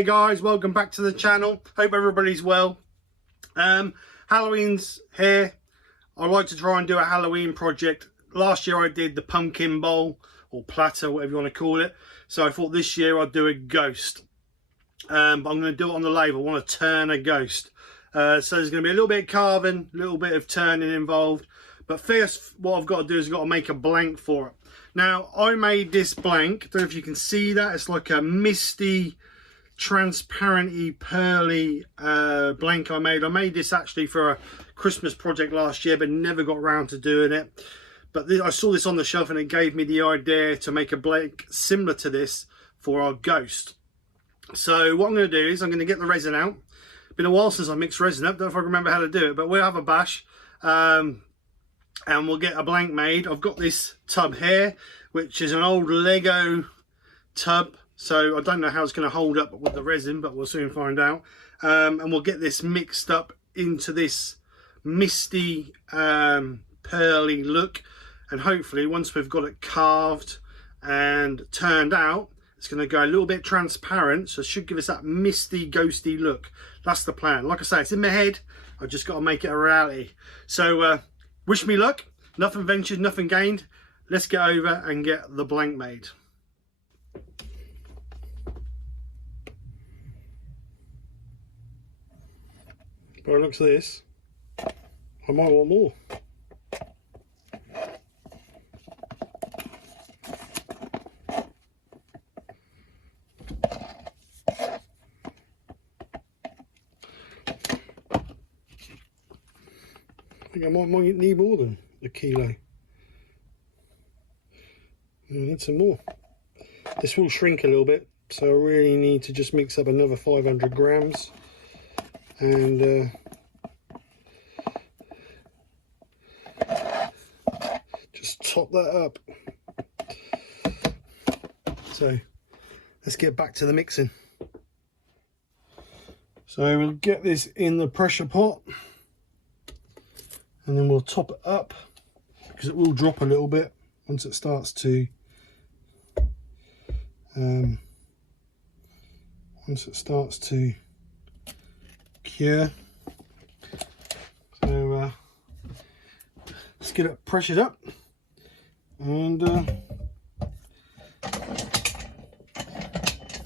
there guys, welcome back to the channel. Hope everybody's well. Halloween's here. I like to try and do a Halloween project. Last year I did the pumpkin bowl or platter, whatever you want to call it. So I thought this year I'd do a ghost. But I'm going to do it on the lathe. I want to turn a ghost. So there's going to be a little bit of carving, a little bit of turning involved. But first, what I've got to do is I've got to make a blank for it. Now, I made this blank. I don't know if you can see that. It's like a misty, transparent-y, pearly blank I made. I made this actually for a Christmas project last year, but never got around to doing it. But I saw this on the shelf and it gave me the idea to make a blank similar to this for our ghost. So what I'm going to do is I'm going to get the resin out. Been a while since I mixed resin up. Don't know if I remember how to do it, but we'll have a bash. And we'll get a blank made. I've got this tub here, which is an old Lego tub. So I don't know how it's going to hold up with the resin, but we'll soon find out. And we'll get this mixed up into this misty, pearly look. And hopefully once we've got it carved and turned out, it's going to go a little bit transparent. So it should give us that misty, ghosty look. That's the plan. Like I say, it's in my head. I've just got to make it a reality. So wish me luck. Nothing ventured, nothing gained. Let's get over and get the blank made. By the looks of this, I might want more. I think I might need more than a kilo. I need some more. This will shrink a little bit, so I really need to just mix up another 500 grams and just top that up. So let's get back to the mixing. So we'll get this in the pressure pot. And then we'll top it up because it will drop a little bit once it starts to cure. So let's get it pressured up and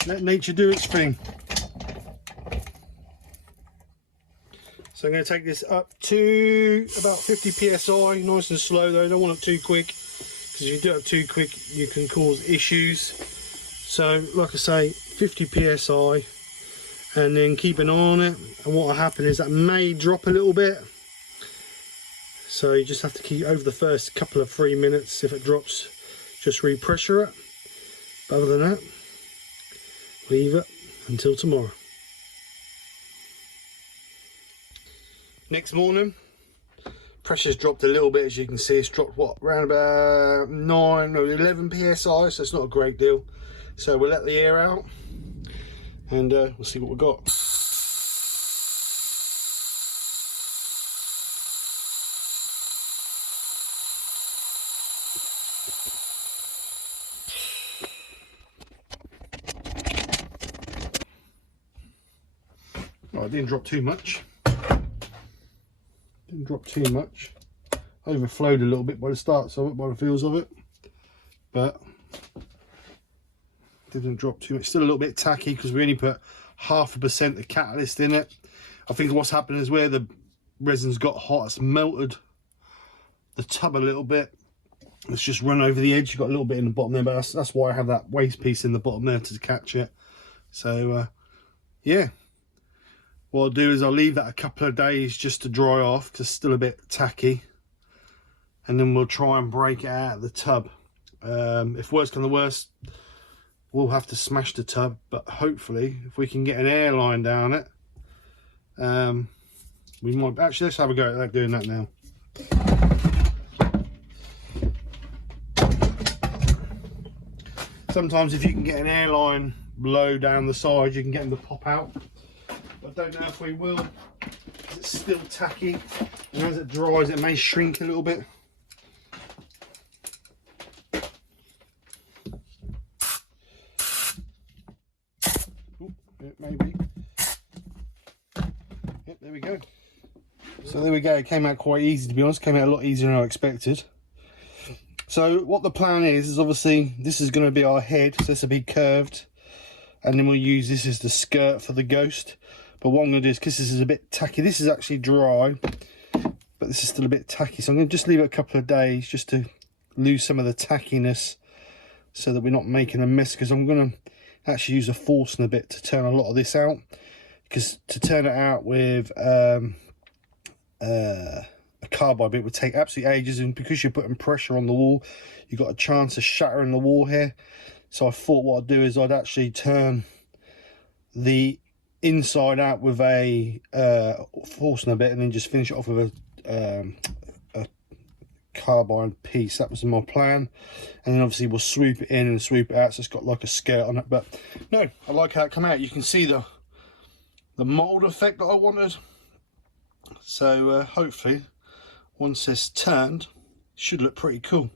let nature do its thing. So I'm going to take this up to about 50 psi, nice and slow though. I don't want it too quick, because if you do it too quick you can cause issues. So like I say, 50 psi, and then keep an eye on it. And what will happen is that may drop a little bit, so you just have to keep over the first couple of 3 minutes. If it drops, just repressure it. But other than that, leave it until tomorrow. Next morning, pressure's dropped a little bit. As you can see, it's dropped what, around about 9 or 11 psi, so it's not a great deal. So we'll let the air out and we'll see what we've got. Well, it didn't drop too much. Didn't drop too much. Overflowed a little bit by the starts of it, by the feels of it, but didn't drop too much. Still a little bit tacky because we only put 0.5% of catalyst in it. I think what's happened is where the resin's got hot, it's melted the tub a little bit. It's just run over the edge. You've got a little bit in the bottom there, but that's why I have that waste piece in the bottom there to catch it. So yeah. What I'll do is I'll leave that a couple of days just to dry off because it's still a bit tacky, and then we'll try and break it out of the tub. If worse comes to worst, we'll have to smash the tub, but hopefully if we can get an airline down it, we might. Actually, let's have a go at doing that now. Sometimes if you can get an airline low down the side, you can get them to pop out. I don't know if we will, because it's still tacky, and as it dries it may shrink a little bit. Ooh, it may There we go. So there we go, it came out quite easy, to be honest. Came out a lot easier than I expected. So what the plan is obviously this is going to be our head, so this will be curved, and then we'll use this as the skirt for the ghost. But what I'm going to do is, because this is a bit tacky, this is actually dry, but this is still a bit tacky, so I'm going to just leave it a couple of days just to lose some of the tackiness so that we're not making a mess, because I'm going to actually use a Forstner bit to turn a lot of this out, because to turn it out with a carbide bit would take absolutely ages, and because you're putting pressure on the wall you've got a chance of shattering the wall here. So I thought what I'd do is I'd actually turn the inside out with a Forstner bit and then just finish it off with a carbide piece. That was my plan, and then obviously we'll swoop it in and swoop it out so it's got like a skirt on it. But no, I like how it come out. You can see the mold effect that I wanted. So hopefully once it's turned it should look pretty cool.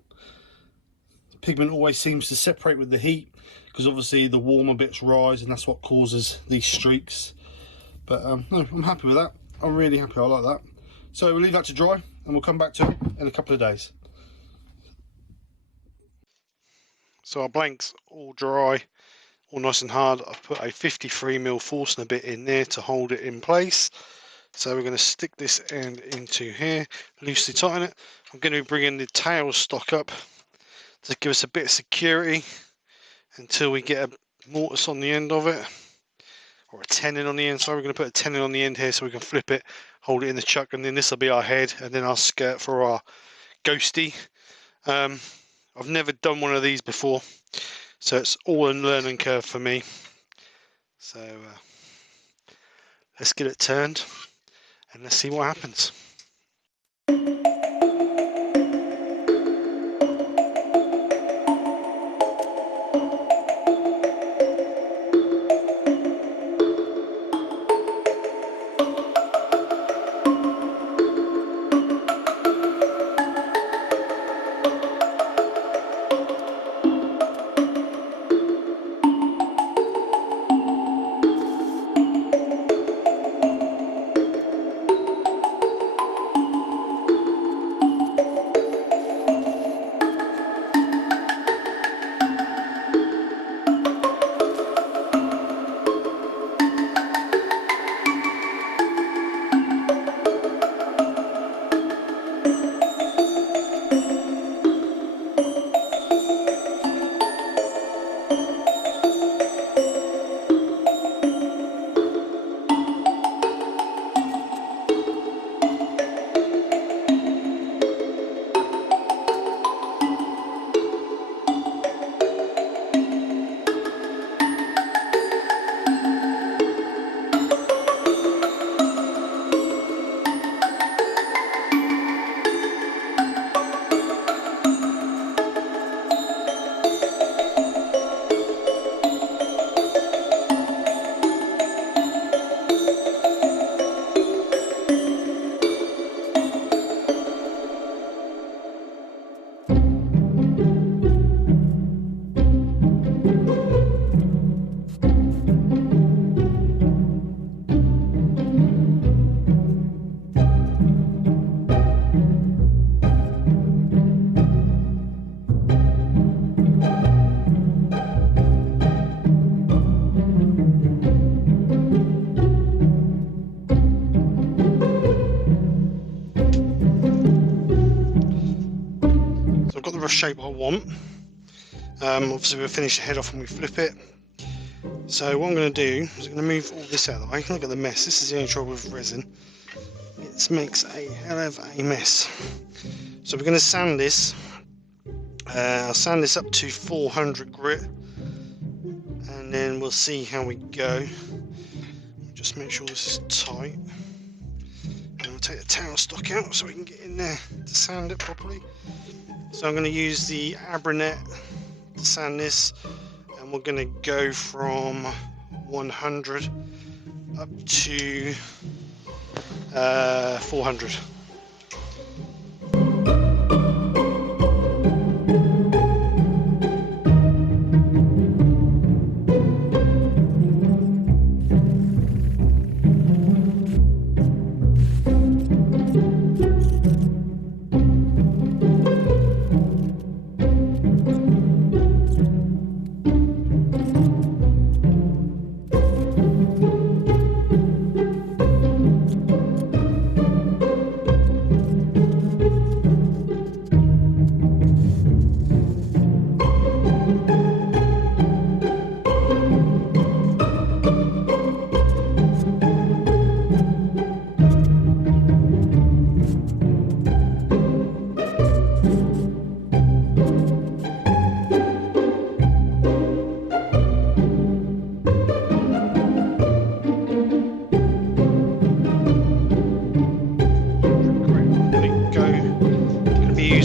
The pigment always seems to separate with the heat, because obviously the warmer bits rise and that's what causes these streaks. But no, I'm happy with that. I'm really happy. I like that. So we'll leave that to dry and we'll come back to it in a couple of days. So our blank's all dry, all nice and hard. I've put a 53mm Forstner bit in there to hold it in place. So we're going to stick this end into here, loosely tighten it. I'm going to bring in the tail stock up to give us a bit of security until we get a mortise on the end of it, or a tenon on the end. So we're going to put a tenon on the end here so we can flip it, hold it in the chuck, and then this will be our head and then our skirt for our ghosty. I've never done one of these before, so it's all a learning curve for me. So let's get it turned and let's see what happens. Shape I want. Obviously we'll finish the head off when we flip it. So what I'm going to do is I'm going to move all this out of the way. Look at the mess. This is the only trouble with resin. It makes a hell of a mess. So we're going to sand this. I'll sand this up to 400 grit and then we'll see how we go. Just make sure this is tight. And we'll take the tail stock out so we can get in there to sand it properly. So I'm going to use the Abranet to sand this, and we're going to go from 100 up to 400.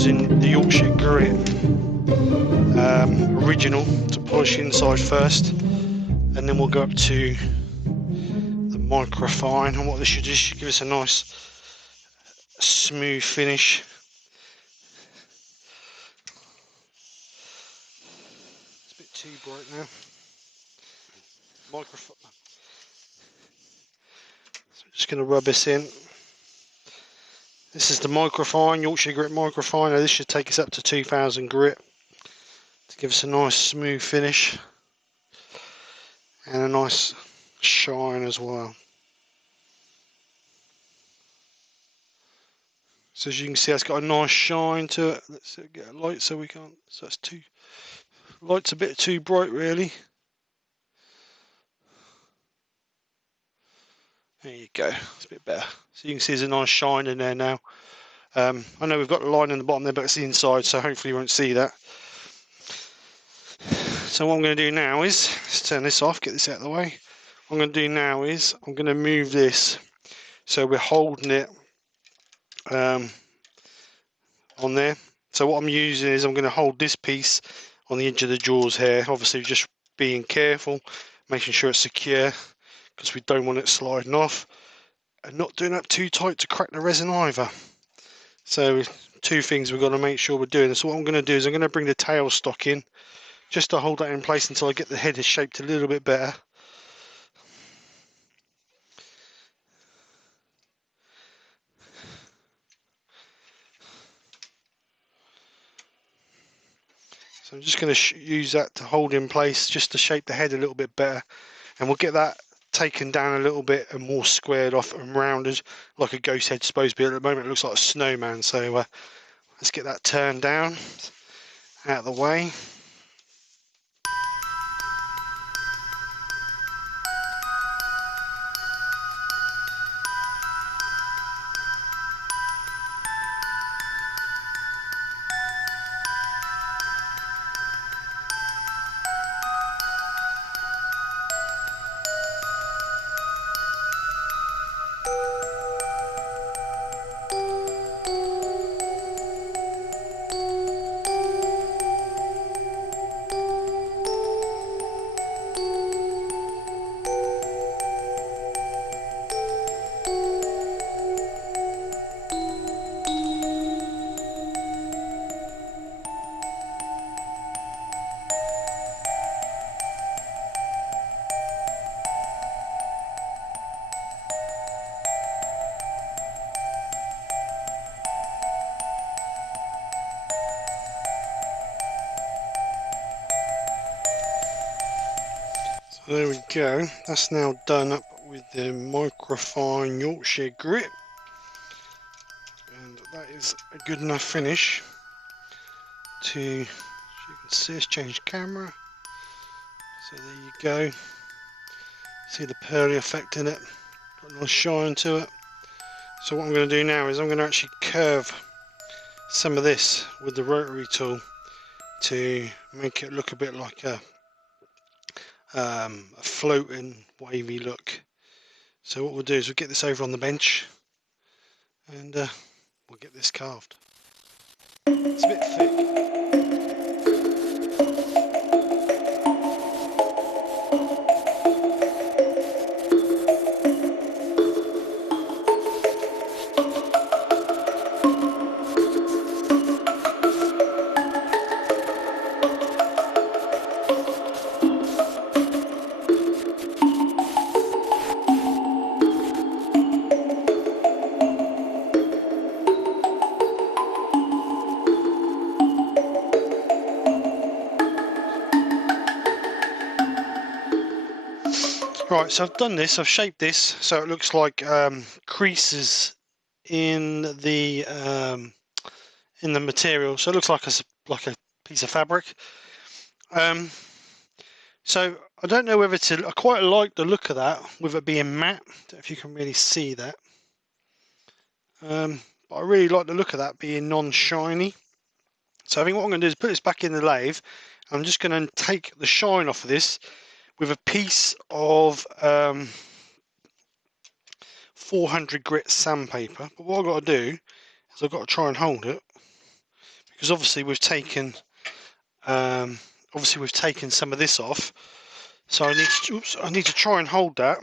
using the Yorkshire grit original to polish the inside first, and then we'll go up to the microfine, and what this should do is give us a nice smooth finish. It's a bit too bright now. Microfine. So I'm just going to rub this in. This is the microfine, Yorkshire grit microfine. Now this should take us up to 2000 grit to give us a nice smooth finish and a nice shine as well. So as you can see, it's got a nice shine to it. Let's get a light so we can't. So that's too. Light's a bit too bright, really. There you go. It's a bit better. So you can see there's a nice shine in there now. I know we've got the line in the bottom there, but it's the inside, so hopefully you won't see that. So what I'm going to do now is, let's turn this off, get this out of the way. What I'm going to do now is, I'm going to move this so we're holding it on there. So what I'm using is, I'm going to hold this piece on the edge of the jaws here, obviously just being careful, making sure it's secure, because we don't want it sliding off, and not doing that too tight to crack the resin either. So two things we've got to make sure we're doing. So what I'm going to do is I'm going to bring the tail stock in just to hold that in place until I get the head shaped a little bit better. So I'm just going to use that to hold in place just to shape the head a little bit better, and we'll get that taken down a little bit and more squared off and rounded like a ghost head's supposed to be. At the moment it looks like a snowman, so let's get that turned down out of the way. There we go, that's now done up with the microfine Yorkshire grit, and that is a good enough finish to, as you can see, it's changed camera, so there you go, see the pearly effect in it, got a nice shine to it. So what I'm going to do now is I'm going to actually curve some of this with the rotary tool to make it look a bit like a floating wavy look. So what we'll do is we'll get this over on the bench and we'll get this carved. It's a bit thick. Right, so I've done this, I've shaped this so it looks like creases in the material, so it looks like a piece of fabric. So I don't know whether to, I quite like the look of that with it being matte. I don't know if you can really see that, but I really like the look of that being non-shiny. So I think what I'm going to do is put this back in the lathe. I'm just going to take the shine off of this with a piece of 400 grit sandpaper. But what I've got to do is I've got to try and hold it because obviously we've taken some of this off. So I need to try and hold that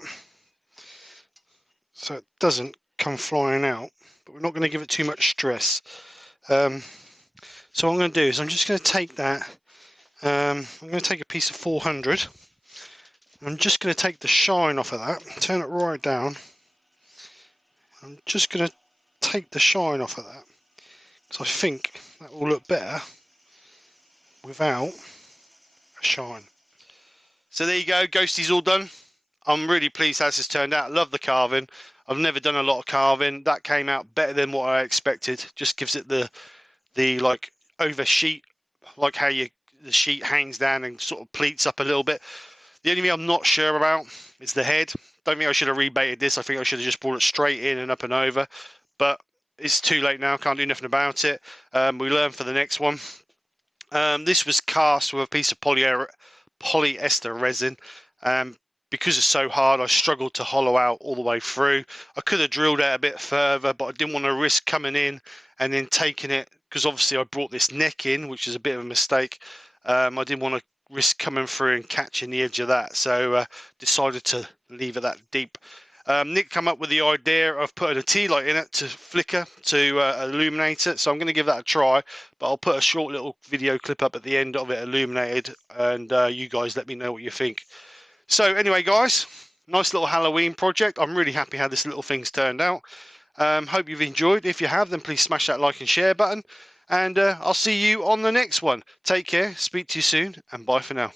so it doesn't come flying out, but we're not going to give it too much stress. So what I'm going to do is I'm just going to take that. I'm going to take a piece of 400. I'm just going to take the shine off of that, turn it right down. I'm just going to take the shine off of that, because I think that will look better without a shine. So there you go, Ghosty's all done. I'm really pleased how this has turned out. Love the carving. I've never done a lot of carving. That came out better than what I expected. Just gives it the like over sheet, like how the sheet hangs down and sort of pleats up a little bit. The only thing I'm not sure about is the head. Don't think I should have rebaited this. I think I should have just brought it straight in and up and over, but it's too late now. Can't do nothing about it. We learn for the next one. This was cast with a piece of polyester resin. Because it's so hard, I struggled to hollow out all the way through. I could have drilled out a bit further, but I didn't want to risk coming in and then taking it, because obviously I brought this neck in, which is a bit of a mistake. I didn't want to risk coming through and catching the edge of that, so decided to leave it that deep. Nick came up with the idea of putting a tea light in it to flicker, to illuminate it, so I'm going to give that a try, but I'll put a short little video clip up at the end of it illuminated, and you guys let me know what you think. So anyway, guys, nice little Halloween project. I'm really happy how this little thing's turned out. Hope you've enjoyed. If you have, then please smash that like and share button, and I'll see you on the next one. Take care, speak to you soon, and bye for now.